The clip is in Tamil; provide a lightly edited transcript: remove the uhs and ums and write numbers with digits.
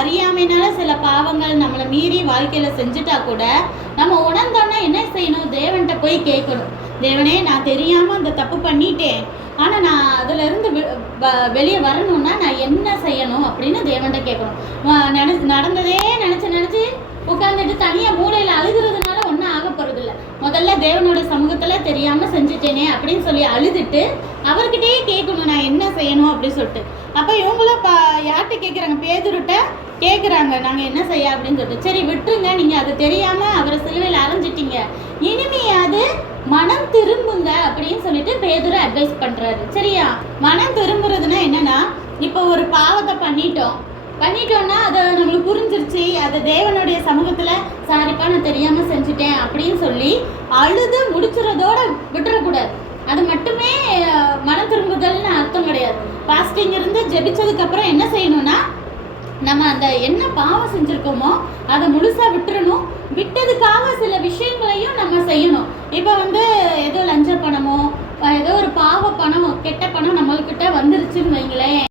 அறியாமைனால சில பாவங்கள் நம்மளை மீறி வாழ்க்கையில் செஞ்சுட்டா கூட நம்ம உணர்ந்தோன்னா என்ன செய்யணும்? தேவன்கிட்ட போய் கேட்கணும். தேவனே, நான் தெரியாமல் அந்த தப்பு பண்ணிட்டேன், ஆனால் நான் அதிலிருந்து வெளியே வரணும்னா நான் என்ன செய்யணும் அப்படின்னு தேவன்கிட்ட கேட்கணும். நடந்ததே நினச்சி உட்காந்துட்டு தனியாக மூளையில் அழுகிறதுனால ஒன்றும் ஆக போகிறதில்ல. முதல்ல தேவனோட சமூகத்தில் தெரியாமல் செஞ்சுட்டேனே அப்படின்னு சொல்லி அழுதுட்டு அவர்கிட்டயே கேட்கணும் நான் என்ன செய்யணும் அப்படின்னு சொல்லிட்டு. அப்போ இவங்களும் யார்கிட்ட கேட்குறாங்க? பேதுருட்ட கேட்குறாங்க, நாங்கள் என்ன செய்ய அப்படின்னு சொல்லிட்டு. சரி விட்டுருங்க, நீங்கள் அது தெரியாமல் அவரை சிலுவையில் அரைஞ்சிட்டீங்க, இனிமையாவது மனம் திரும்புங்க அப்படின்னு சொல்லிட்டு பேதுரு அட்வைஸ் பண்ணுறாரு. சரியா? மனம் திரும்புறதுன்னா என்னன்னா, இப்போ ஒரு பாவத்தை பண்ணிட்டோம்னா அது நம்மளுக்கு புரிஞ்சிருச்சு, அது தேவனுடைய சமூகத்தில் சாரிப்பா நான் தெரியாமல் செஞ்சுட்டேன் அப்படின்னு சொல்லி அழுது முடிச்சுறதோட விட்டுறக்கூடாது. அது மட்டுமே மனம் திரும்புதல்னு அர்த்தம் கிடையாது. பாஸ்டிங் இருந்து ஜெபிச்சதுக்கப்புறம் என்ன செய்யணும்னா, நம்ம அந்த என்ன பாவம் செஞ்சுருக்கோமோ அதை முழுசாக விட்டுறணும். விட்டதுக்காக சில விஷயங்களையும் நம்ம செய்யணும். இப்போ ஏதோ லஞ்ச பணமோ ஏதோ ஒரு பாவ பணம் கெட்ட பணம் நம்மள்கிட்ட வந்துருச்சுன்னு வைங்களேன்,